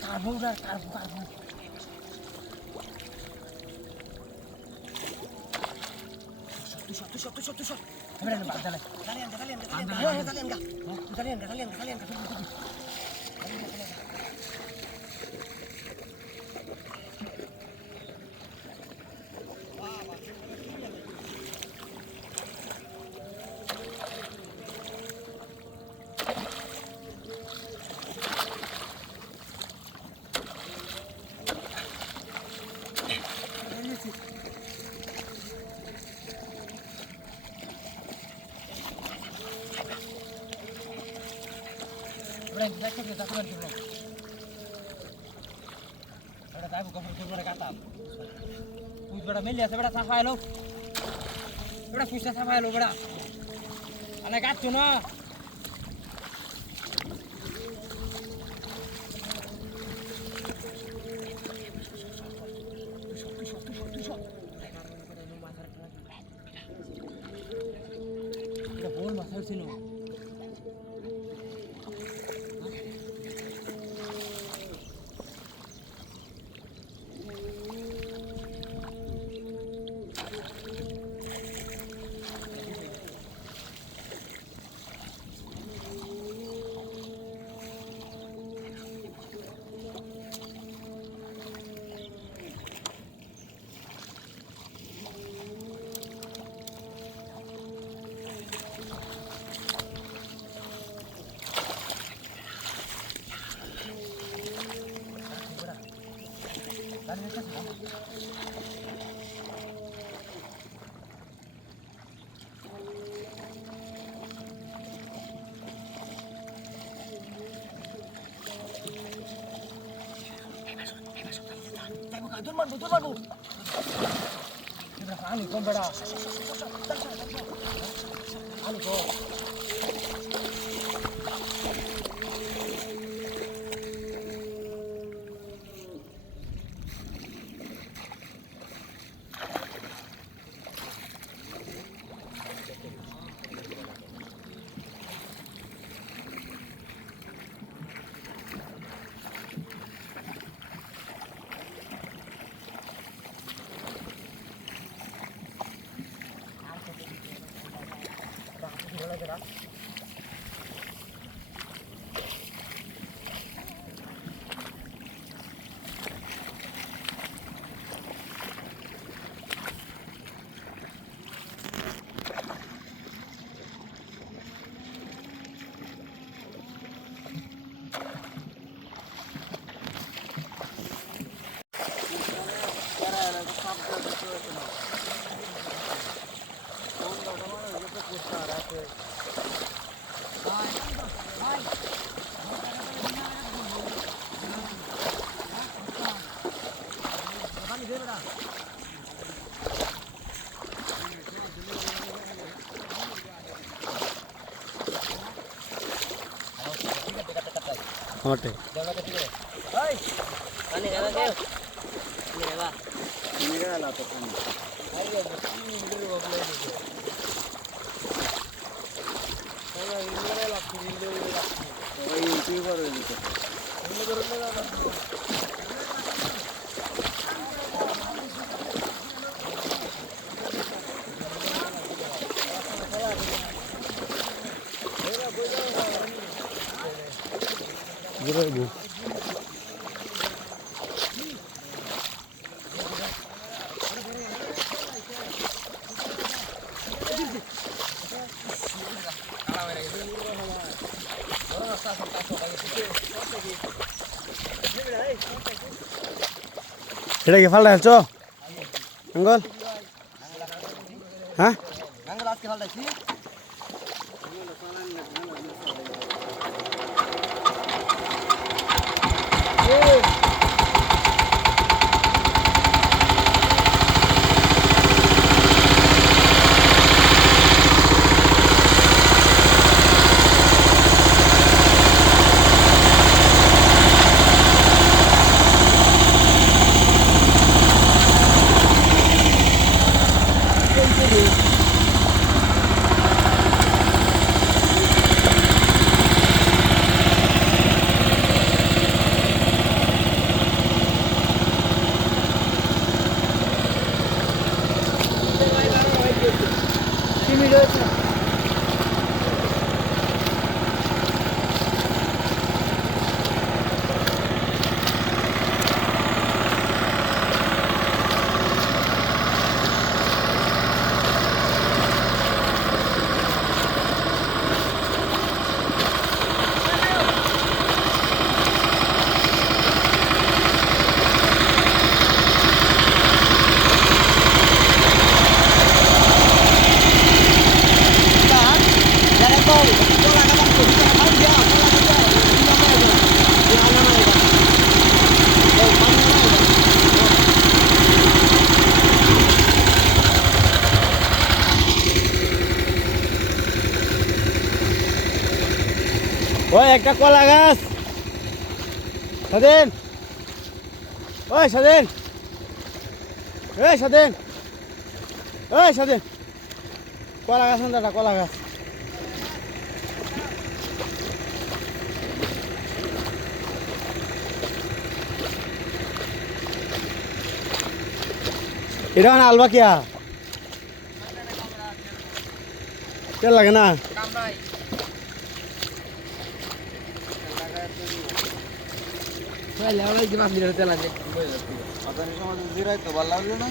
Karbu udah, karbu. Tusuk. Kalian enggak. Kita kurang dulu. Ada tahu kafir kurang kata. Kuis beda meli ase beda safai lo. Beda kuisnya safai lo beda. Anak kat cuna. Tusuk. Kita bol masal sini. Betul man bu. Berapa ani kau beda? Ani kau. Oke. Hei, mana jalan kau? Ini apa? Ini kan apa kan? Ayo, ini dulu apa lagi? Kalau ini lah, ini dulu lah. Oh, ini baru ini. Ini baru ni lah. Berapa ibu? Ini lagi fal dah co? Anggol? Hah? Anggol lagi fal dah sih? একটা কলা গাছ স্বাধীন ওই স্বাধীন এই স্বাধীন ওই স্বাধীন কলা গাছ দাদা কলা গাছ এটা মানে আলবা কিয়া তেল লাগে না Well, I like the master. জিরাই তো ভালো লাগলো না